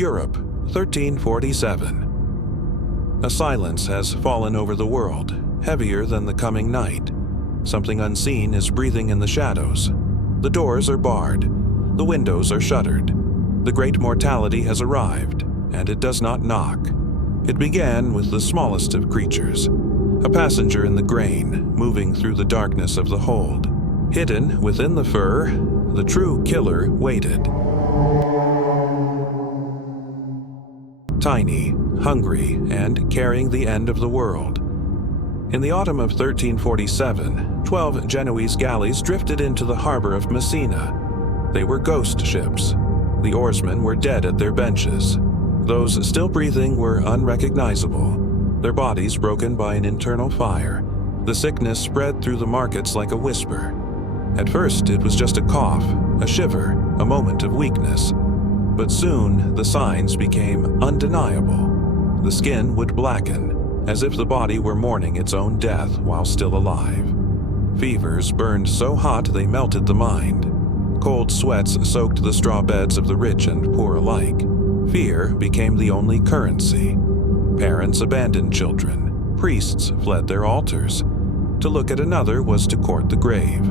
Europe, 1347. A silence has fallen over the world, heavier than the coming night. Something unseen is breathing in the shadows. The doors are barred. The windows are shuttered. The great mortality has arrived, and it does not knock. It began with the smallest of creatures, a passenger in the grain, moving through the darkness of the hold. Hidden within the fur, the true killer waited. Tiny, hungry, and carrying the end of the world. In the autumn of 1347, 12 Genoese galleys drifted into the harbor of Messina. They were ghost ships. The oarsmen were dead at their benches. Those still breathing were unrecognizable, their bodies broken by an internal fire. The sickness spread through the markets like a whisper. At first, it was just a cough, a shiver, a moment of weakness. But soon, the signs became undeniable. The skin would blacken, as if the body were mourning its own death while still alive. Fevers burned so hot they melted the mind. Cold sweats soaked the straw beds of the rich and poor alike. Fear became the only currency. Parents abandoned children. Priests fled their altars. To look at another was to court the grave.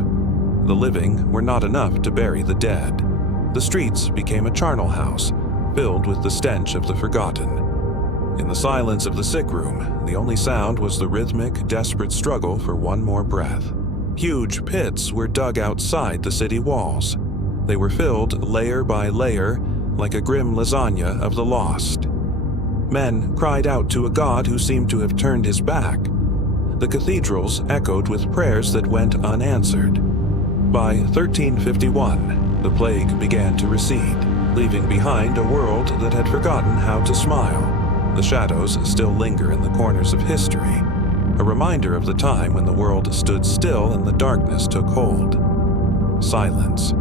The living were not enough to bury the dead. The streets became a charnel house, filled with the stench of the forgotten. In the silence of the sick room, the only sound was the rhythmic, desperate struggle for one more breath. Huge pits were dug outside the city walls. They were filled layer by layer, like a grim lasagna of the lost. Men cried out to a god who seemed to have turned his back. The cathedrals echoed with prayers that went unanswered. By 1351, the plague began to recede, leaving behind a world that had forgotten how to smile. The shadows still linger in the corners of history, a reminder of the time when the world stood still and the darkness took hold. Silence.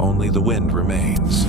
Only the wind remains.